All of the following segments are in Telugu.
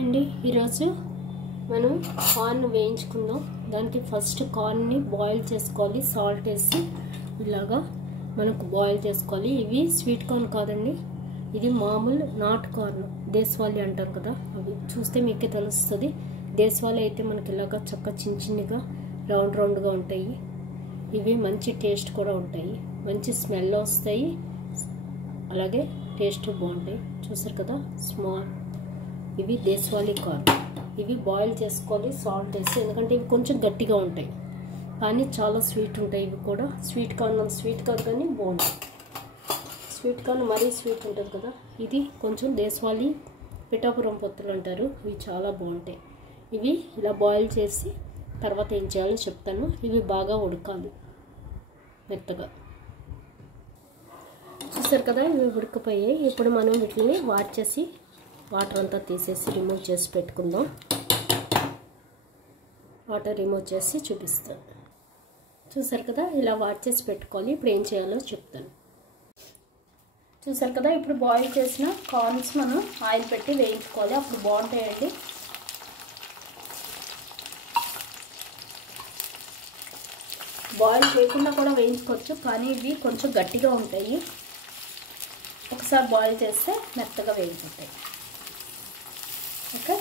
హాయ్ అండి, ఈరోజు మనం కార్న్ వేయించుకుందాం. దానికి ఫస్ట్ కార్న్ని బాయిల్ చేసుకోవాలి. సాల్ట్ వేసి ఇలాగా మనకు బాయిల్ చేసుకోవాలి. ఇవి స్వీట్ కార్న్ కాదండి, ఇది మామూలు నాటు కార్న్, దేశవాళీ అంటారు కదా, అవి చూస్తే మీకే తెలుస్తుంది. దేశవాళీ అయితే మనకి ఇలాగా చక్క చిన్నగా రౌండ్గా ఉంటాయి. ఇవి మంచి టేస్ట్ కూడా ఉంటాయి, మంచి స్మెల్ వస్తాయి, అలాగే టేస్ట్ బాగుంటాయి. చూసారు కదా, స్మాల్ ఇవి దేశవాళీ కార్న్. ఇవి బాయిల్ చేసుకోవాలి సాల్ట్ వేసి, ఎందుకంటే ఇవి కొంచెం గట్టిగా ఉంటాయి కానీ చాలా స్వీట్ ఉంటాయి. ఇవి కూడా స్వీట్ కార్న్ స్వీట్ కాదు కానీ బాగుంటాయి. స్వీట్ కార్న్ మరీ స్వీట్ ఉంటుంది కదా, ఇది కొంచెం దేశవాళీ పిఠాపురం పొత్తులు అంటారు. ఇవి చాలా బాగుంటాయి. ఇవి ఇలా బాయిల్ చేసి తర్వాత ఏం చేయాలో చెప్తాను. ఇవి బాగా ఉడకాలి మెత్తగా. చూసారు కదా, ఇవి ఉడకపోయాయి. ఇప్పుడు మనం వీటిని వాష్ చేసి వాటర్ అంతా తీసేసి రిమూవ్ చేసి పెట్టుకుందాం. వాటర్ రిమూవ్ చేసి చూపిస్తాను. చూసారు కదా, ఇలా వాష్ చేసి పెట్టుకోవాలి. ఇప్పుడు ఏం చేయాలో చెప్తాను. చూసారు కదా, ఇప్పుడు బాయిల్ చేసిన కార్న్స్ మనం ఆయిల్ పెట్టి వేయించుకోవాలి, అప్పుడు బాగుంటాయండి. బాయిల్ చేయకుండా కూడా వేయించుకోవచ్చు, కానీ ఇవి కొంచెం గట్టిగా ఉంటాయి. ఒకసారి బాయిల్ చేస్తే మెత్తగా వేగిపోతాయి. ఓకే,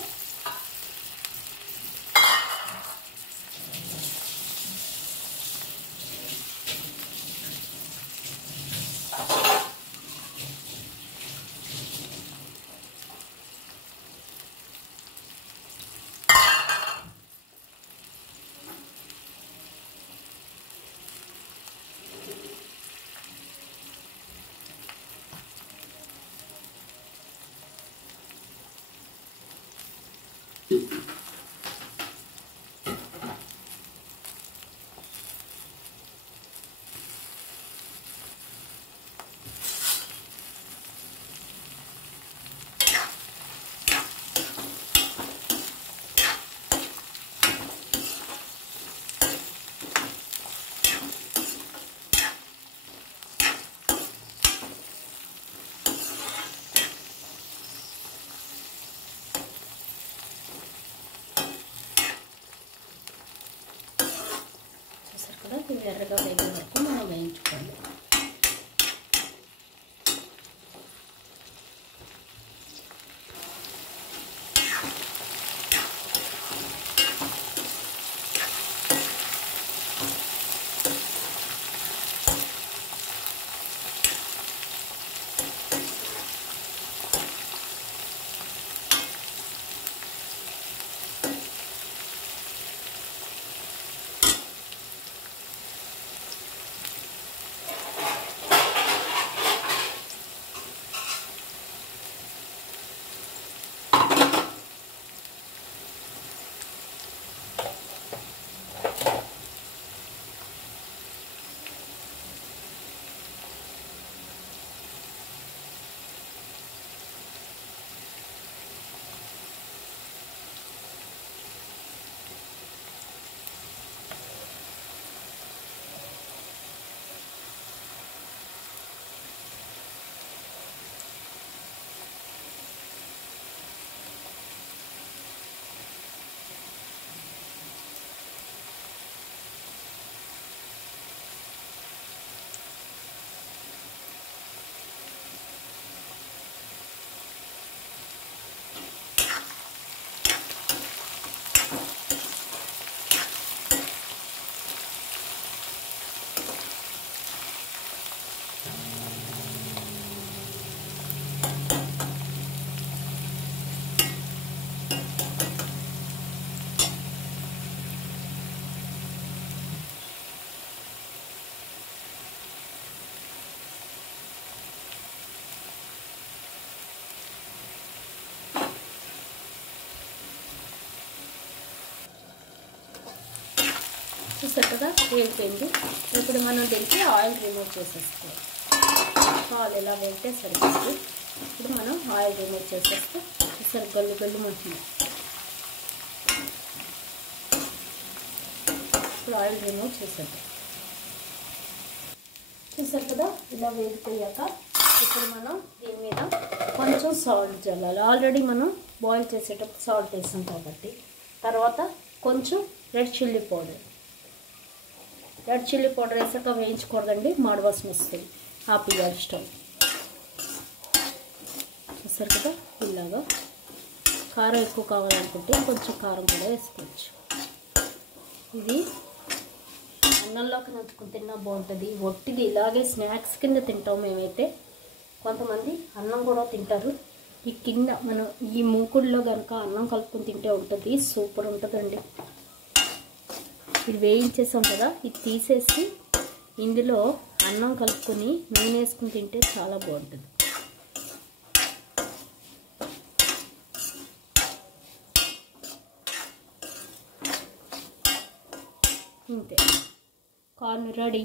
ఇవి ఎర్రగా వేగే వరకు మనం వేయించుకోవాలి. చూసారు కదా, వేగిపోయింది. ఇప్పుడు మనం దీనికి ఆయిల్ రిమూవ్ చేసేసుకోవాలి. ఆయిల్ ఎలా వేగితే సరిపోతుంది. ఇప్పుడు మనం ఆయిల్ రిమూవ్ చేసేస్తే చూసారు, గల్లు మంటుంది. ఇప్పుడు ఆయిల్ రిమూవ్ చేసేద్దాం. చూసారు కదా, ఇలా వేగిపోయాక ఇప్పుడు మనం దీని మీద కొంచెం సాల్ట్ చల్లాలి. ఆల్రెడీ మనం బాయిల్ చేసేటప్పుడు సాల్ట్ వేసాం కాబట్టి. తర్వాత కొంచెం రెడ్ చిల్లీ పౌడర్ వేసాక వేయించకూడదండి, మాడవాసన వస్తుంది. ఆపేయాలి స్టవ్. చూసారు కదా, ఇలాగా. కారం ఎక్కువ కావాలనుకుంటే కొంచెం కారం కూడా వేసుకోవచ్చు. ఇది అన్నంలోకి నంచుకుని తిన్నా బాగుంటుంది. ఒట్టిది ఇలాగే స్నాక్స్ కింద తింటాం మేమైతే. కొంతమంది అన్నం కూడా తింటారు. ఈ కింద మనం ఈ మూకుడులో కనుక అన్నం కలుపుకొని తింటే ఉంటుంది, సూపర్ ఉంటుందండి. ఇది వేయించేసాం కదా, ఇది తీసేసి ఇందులో అన్నం కలుపుకొని నూనె వేసుకుని తింటే చాలా బాగుంటుంది. ఇంతే, కార్న్ రెడీ.